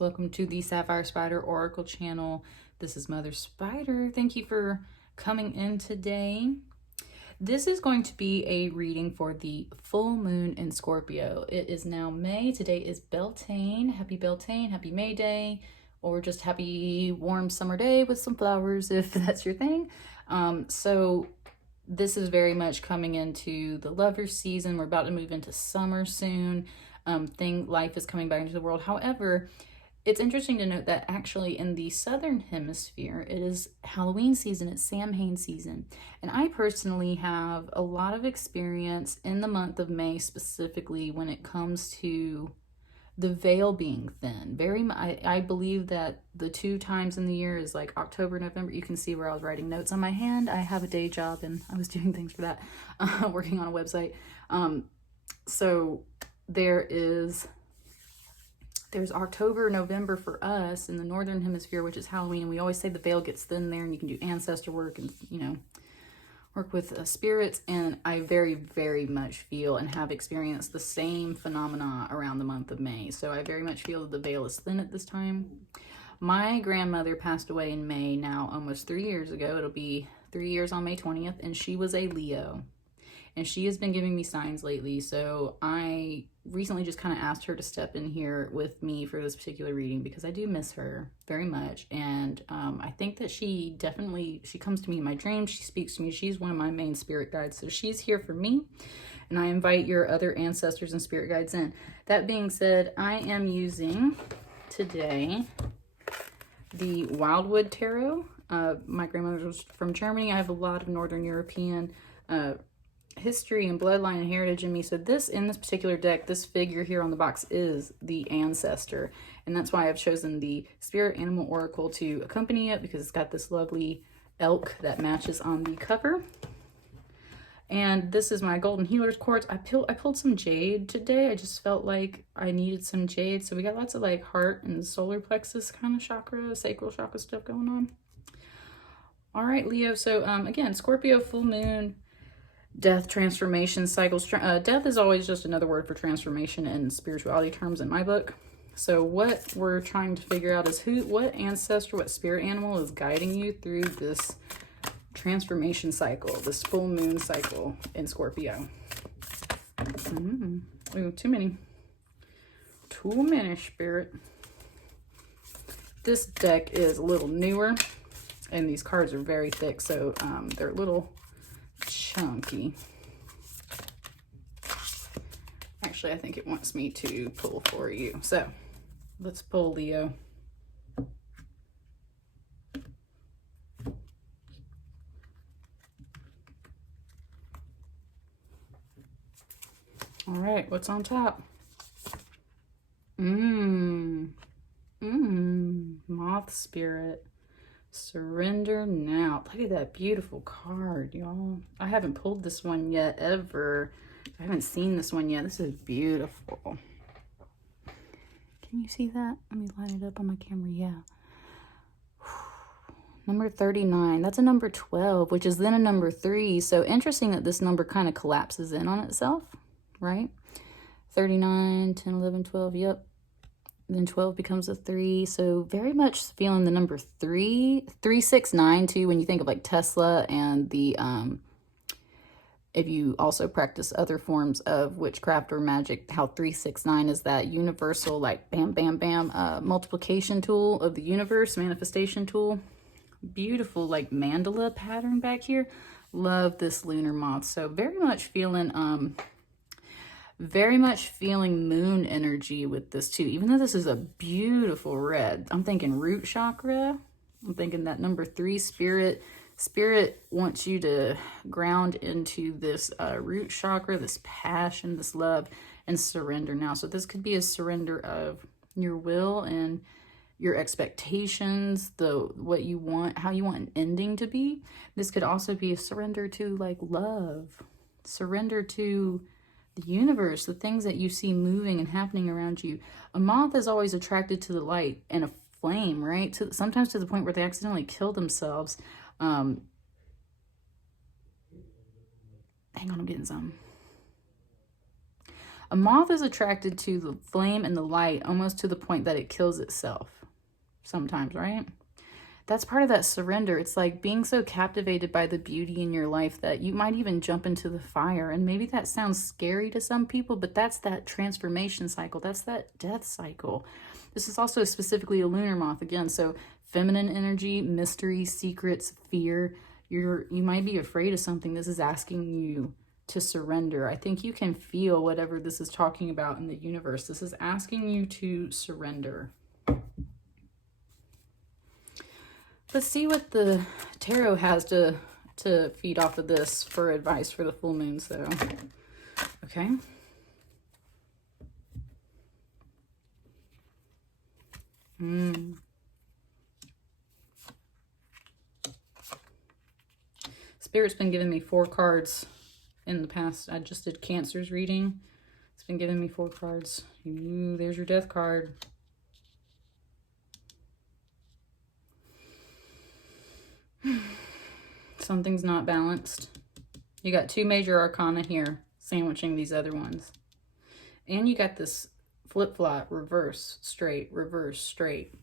Welcome to the Sapphire Spider Oracle channel. This is Mother Spider. Thank you for coming in today. This is going to be a reading for the full moon in Scorpio. It is now May. Today is Beltane. Happy Beltane, happy May Day, or just happy warm summer day with some flowers if that's your thing. So this is very much coming into the lover season. We're about to move into summer soon. Life is coming back into the world. However, it's interesting to note that actually in the southern hemisphere, it is Halloween season, it's Samhain season. And I personally have a lot of experience in the month of May, specifically when it comes to the veil being thin. I believe that the two times in the year is like October, November. You can see where I was writing notes on my hand. I have a day job and I was doing things for that, working on a website. So there's October, November for us in the northern hemisphere, which is Halloween, and we always say the veil gets thin there and you can do ancestor work and, you know, work with spirits. And I very, very much feel and have experienced the same phenomena around the month of May. So I very much feel that the veil is thin at this time. My grandmother passed away in May now, almost 3 years ago. It'll be 3 years on May 20th, and she was a Leo. And she has been giving me signs lately, so I recently just kind of asked her to step in here with me for this particular reading because I do miss her very much. And I think that she comes to me in my dreams, she speaks to me, she's one of my main spirit guides, so she's here for me. And I invite your other ancestors and spirit guides in. That being said, I am using today the Wildwood Tarot. My grandmother was from Germany. I have a lot of Northern European history and bloodline and heritage in me. So in this particular deck, this figure here on the box is the ancestor. And that's why I've chosen the Spirit Animal Oracle to accompany it, because it's got this lovely elk that matches on the cover. And this is my Golden Healer's Quartz. I pulled some Jade today. I just felt like I needed some Jade. So we got lots of like heart and solar plexus kind of chakra, sacral chakra stuff going on. All right, Leo. So again, Scorpio full moon, death, transformation, cycles. Death is always just another word for transformation in spirituality terms in my book. So what we're trying to figure out is what ancestor, what spirit animal is guiding you through this transformation cycle, this full moon cycle in Scorpio. Ooh, too many spirit. This deck is a little newer and these cards are very thick, so they're a little chunky. Actually, I think it wants me to pull for you. So let's pull, Leo. All right, what's on top? Moth spirit. Surrender now. Look at that beautiful card, y'all. I haven't pulled this one yet ever. I haven't seen this one yet. This is beautiful. Can you see that? Let me line it up on my camera. Yeah. Number 39. That's a number 12, which is then a number 3. So interesting that this number kind of collapses in on itself, right? 39, 10, 11, 12. Yep. Then 12 becomes a 3. So very much feeling the number 3, 369 too, when you think of like Tesla and the, if you also practice other forms of witchcraft or magic, how 369 is that universal, like bam, bam, bam, multiplication tool of the universe, manifestation tool. Beautiful, like mandala pattern back here. Love this lunar moth. So very much feeling moon energy with this too, even though this is a beautiful red. I'm thinking root chakra. I'm thinking that number 3 spirit wants you to ground into this root chakra, this passion, this love, and surrender now. So this could be a surrender of your will and your expectations, what you want, how you want an ending to be. This could also be a surrender to like love, surrender to the universe, the things that you see moving and happening around you. A moth is always attracted to the light and a flame, right? Sometimes to the point where they accidentally kill themselves. Hang on, I'm getting some. A moth is attracted to the flame and the light almost to the point that it kills itself sometimes, right? That's part of that surrender. It's like being so captivated by the beauty in your life that you might even jump into the fire. And maybe that sounds scary to some people, but that's that transformation cycle. That's that death cycle. This is also specifically a lunar moth again. So feminine energy, mystery, secrets, fear. You might be afraid of something. This is asking you to surrender. I think you can feel whatever this is talking about in the universe. This is asking you to surrender. Let's see what the tarot has to feed off of this for advice for the full moon. So, okay. Spirit's been giving me 4 cards in the past. I just did Cancer's reading. It's been giving me 4 cards. Ooh, there's your death card. Something's not balanced. You got 2 major arcana here, sandwiching these other ones. And you got this flip-flop, reverse, straight, reverse, straight.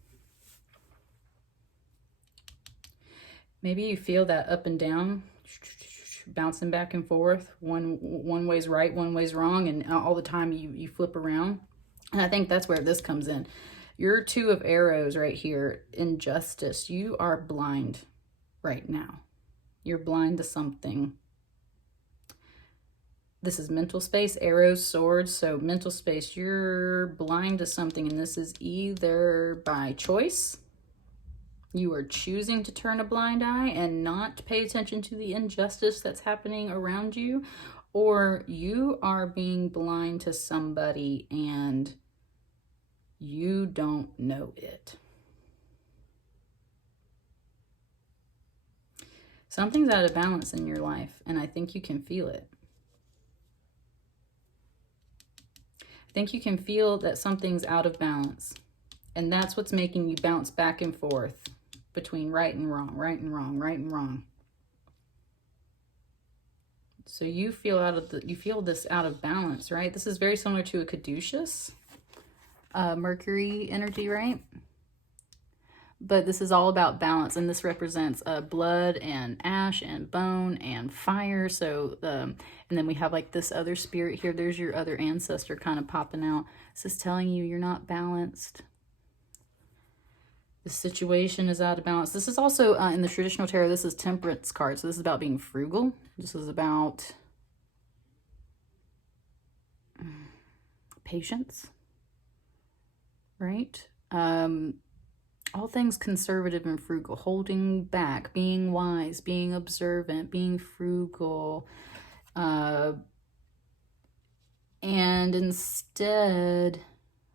Maybe you feel that up and down, bouncing back and forth. One way's right, one way's wrong, and all the time you flip around. And I think that's where this comes in. Your 2 of arrows right here, injustice. You are blind right now. You're blind to something. This is mental space, arrows, swords. So mental space, you're blind to something, and this is either by choice. You are choosing to turn a blind eye and not pay attention to the injustice that's happening around you, or you are being blind to somebody and you don't know it. Something's out of balance in your life, and I think you can feel it. I think you can feel that something's out of balance, and that's what's making you bounce back and forth between right and wrong, right and wrong, right and wrong. So you feel this out of balance, right? This is very similar to a caduceus, Mercury energy, right? But this is all about balance, and this represents blood and ash and bone and fire. So, and then we have like this other spirit here. There's your other ancestor kind of popping out. This is telling you you're not balanced. The situation is out of balance. This is also in the traditional tarot, this is Temperance card. So this is about being frugal. This is about patience, right? All things conservative and frugal, holding back, being wise, being observant, being frugal. And instead,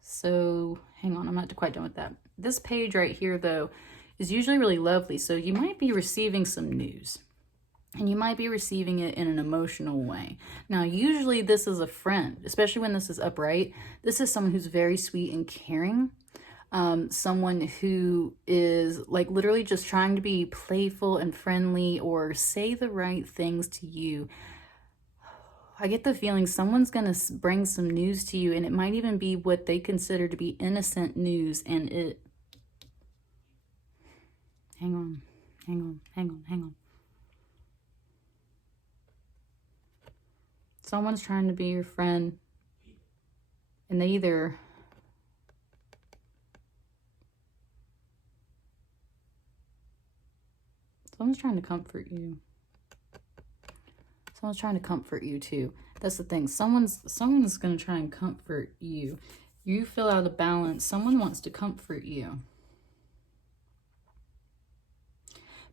so hang on, I'm not quite done with that. This page right here, though, is usually really lovely. So you might be receiving some news, and you might be receiving it in an emotional way. Now, usually this is a friend, especially when this is upright. This is someone who's very sweet and caring. Someone who is like literally just trying to be playful and friendly or say the right things to you. I get the feeling someone's going to bring some news to you, and it might even be what they consider to be innocent news, and it... Hang on. Someone's trying to be your friend, and they either... Someone's trying to comfort you. Someone's trying to comfort you too. That's the thing. Someone's going to try and comfort you. You feel out of balance. Someone wants to comfort you.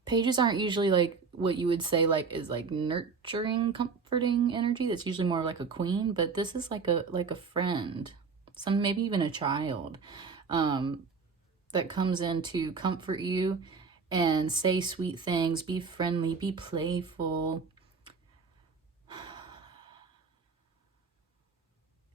Pages aren't usually like what you would say like is like nurturing, comforting energy. That's usually more like a queen, but this is like a friend. Maybe even a child that comes in to comfort you and say sweet things, be friendly, be playful.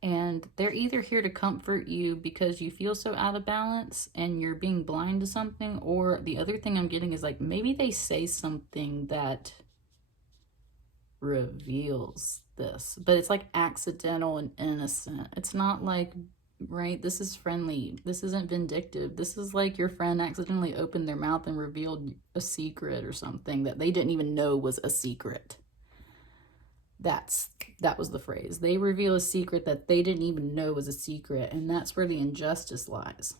And they're either here to comfort you because you feel so out of balance and you're being blind to something, or the other thing I'm getting is like maybe they say something that reveals this, but it's like accidental and innocent. It's not like, right, this is friendly. This isn't vindictive. This is like your friend accidentally opened their mouth and revealed a secret or something that they didn't even know was a secret. That was the phrase. They reveal a secret that they didn't even know was a secret, and that's where the injustice lies.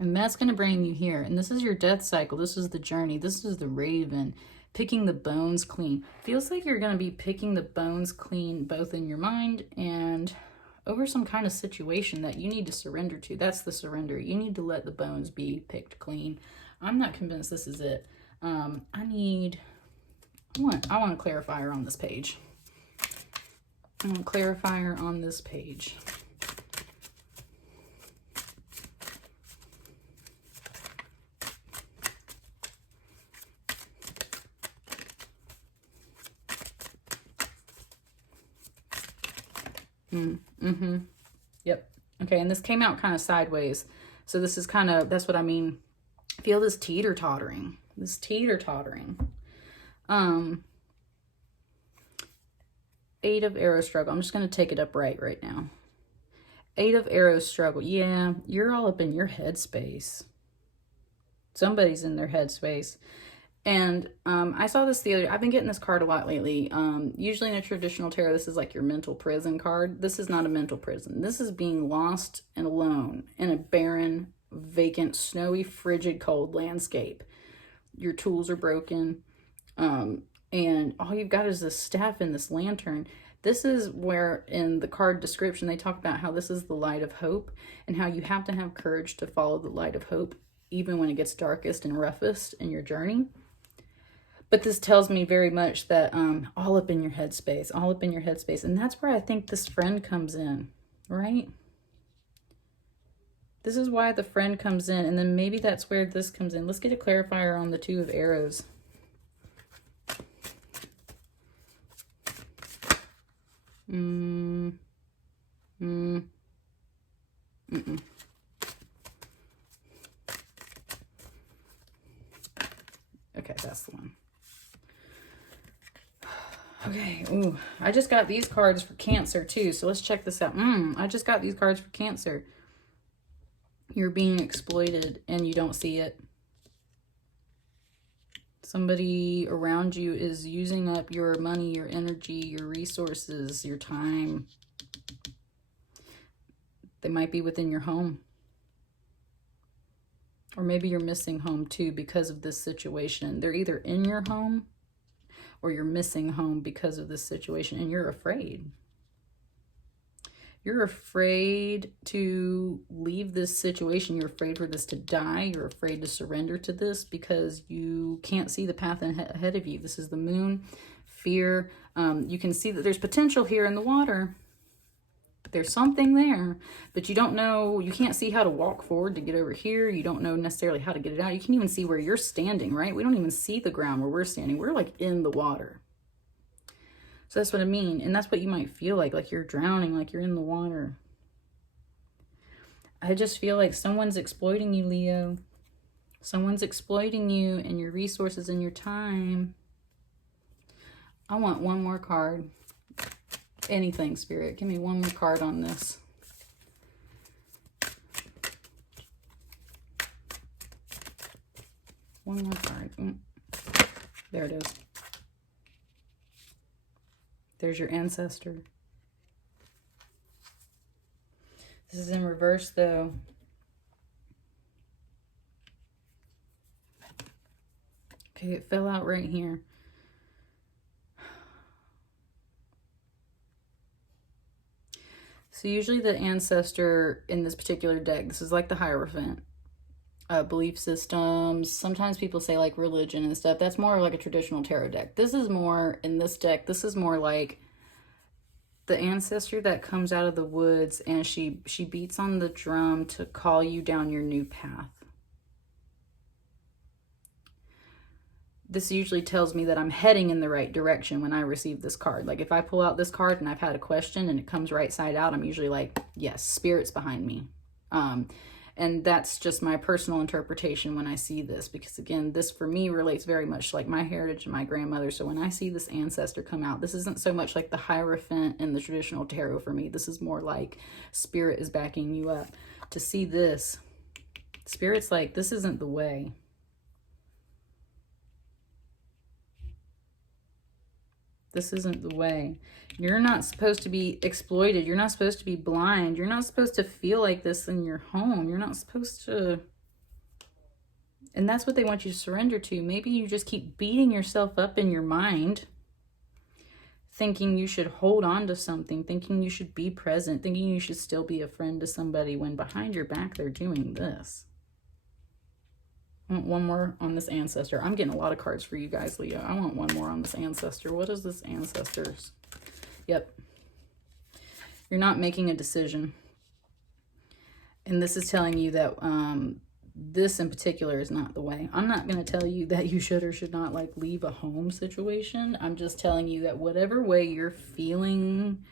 And that's going to bring you here. And this is your death cycle. This is the journey. This is the raven. Picking the bones clean. Feels like you're going to be picking the bones clean both in your mind and over some kind of situation that you need to surrender to. That's the surrender. You need to let the bones be picked clean. I'm not convinced this is it. I want a clarifier on this page. I want a clarifier on this page. Yep. Okay, and this came out kind of sideways. So this is kind of, that's what I mean. Feel this teeter-tottering. This teeter-tottering. 8 of arrows struggle. I'm just going to take it upright right now. 8 of arrows struggle. Yeah, you're all up in your headspace. Somebody's in their headspace. And I saw this the other, I've been getting this card a lot lately. Usually in a traditional tarot, this is like your mental prison card. This is not a mental prison. This is being lost and alone in a barren, vacant, snowy, frigid, cold landscape. Your tools are broken. And all you've got is this staff and this lantern. This is where in the card description, they talk about how this is the light of hope and how you have to have courage to follow the light of hope, even when it gets darkest and roughest in your journey. But this tells me very much that all up in your headspace, all up in your headspace. And that's where I think this friend comes in, right? This is why the friend comes in. And then maybe that's where this comes in. Let's get a clarifier on the 2 of arrows. Okay, that's the one. Okay, ooh, I just got these cards for Cancer too, so let's check this out. I just got these cards for Cancer. You're being exploited and you don't see it. Somebody around you is using up your money, your energy, your resources, your time. They might be within your home. Or maybe you're missing home too because of this situation. They're either in your home or you're missing home because of this situation and you're afraid. You're afraid to leave this situation. You're afraid for this to die. You're afraid to surrender to this because you can't see the path ahead of you. This is the moon, fear. You can see that there's potential here in the water. There's something there, but you don't know, you can't see how to walk forward to get over here. You don't know necessarily how to get it out. You can't even see where you're standing, right? We don't even see the ground where we're standing. We're like in the water. So that's what I mean. And that's what you might feel like you're drowning, like you're in the water. I just feel like someone's exploiting you, Leo. Someone's exploiting you and your resources and your time. I want one more card. Anything, Spirit. Give me one more card on this. One more card. There it is. There's your ancestor. This is in reverse, though. Okay, it fell out right here. So usually the ancestor in this particular deck, this is like the Hierophant, belief systems. Sometimes people say like religion and stuff. That's more like a traditional tarot deck. This is more, in this deck, this is more like the ancestor that comes out of the woods and she beats on the drum to call you down your new path. This usually tells me that I'm heading in the right direction when I receive this card. Like if I pull out this card and I've had a question and it comes right side out, I'm usually like, yes, Spirit's behind me. And And that's just my personal interpretation when I see this, because again, this for me relates very much like my heritage and my grandmother. So when I see this ancestor come out, this isn't so much like the Hierophant in the traditional tarot for me. This is more like spirit is backing you up. To see this, spirit's like, this isn't the way. This isn't the way. You're not supposed to be exploited. You're not supposed to be blind. You're not supposed to feel like this in your home. You're not supposed to. And that's what they want you to surrender to. Maybe you just keep beating yourself up in your mind, thinking you should hold on to something, thinking you should be present, thinking you should still be a friend to somebody, when behind your back they're doing this. I want one more on this ancestor. I'm getting a lot of cards for you guys, Leo. I want one more on this ancestor. What is this ancestors? Yep. You're not making a decision. And this is telling you that this in particular is not the way. I'm not going to tell you that you should or should not like leave a home situation. I'm just telling you that whatever way you're feeling,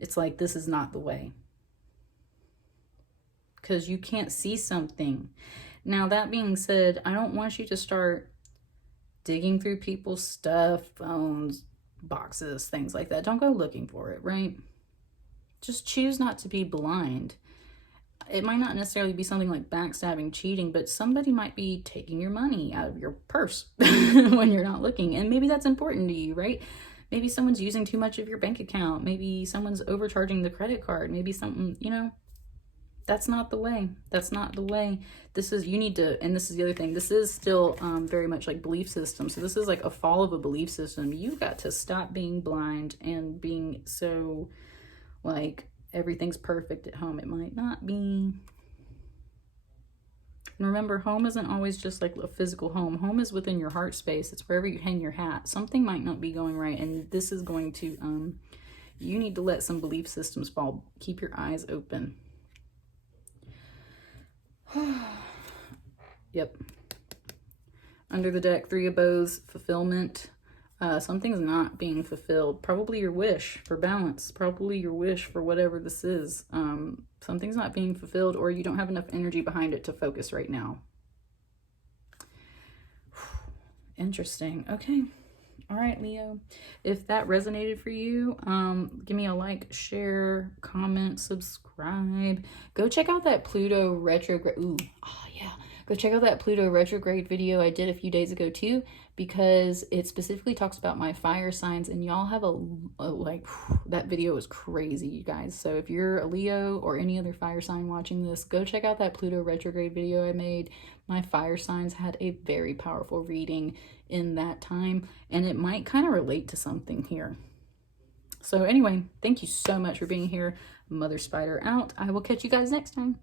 it's like this is not the way. Because you can't see something. Now, that being said, I don't want you to start digging through people's stuff, phones, boxes, things like that. Don't go looking for it, right? Just choose not to be blind. It might not necessarily be something like backstabbing, cheating, but somebody might be taking your money out of your purse when you're not looking. And maybe that's important to you, right? Maybe someone's using too much of your bank account. Maybe someone's overcharging the credit card. Maybe something, you know. That's not the way. That's not the way. This is, you need to, and this is the other thing, this is still very much like belief system. So this is like a fall of a belief system. You've got to stop being blind and being so like everything's perfect at home. It might not be. And remember, home isn't always just like a physical home. Home is within your heart space. It's wherever you hang your hat. Something might not be going right. And this is going to, you need to let some belief systems fall. Keep your eyes open. Yep. Under the deck, 3 of Bows, fulfillment. Something's not being fulfilled. Probably your wish for balance. Probably your wish for whatever this is. Something's not being fulfilled, or you don't have enough energy behind it to focus right now. Interesting. Okay. All right, Leo. If that resonated for you, give me a like, share, comment, subscribe. Go check out that Pluto retrograde. Ooh, oh yeah. Go check out that Pluto retrograde video I did a few days ago too, because it specifically talks about my fire signs, and y'all have a like, that video is crazy, you guys. So if you're a Leo or any other fire sign watching this, go check out that Pluto retrograde video I made. My fire signs had a very powerful reading in that time, and it might kind of relate to something here. So anyway, thank you so much for being here. Mother Spider out. I will catch you guys next time.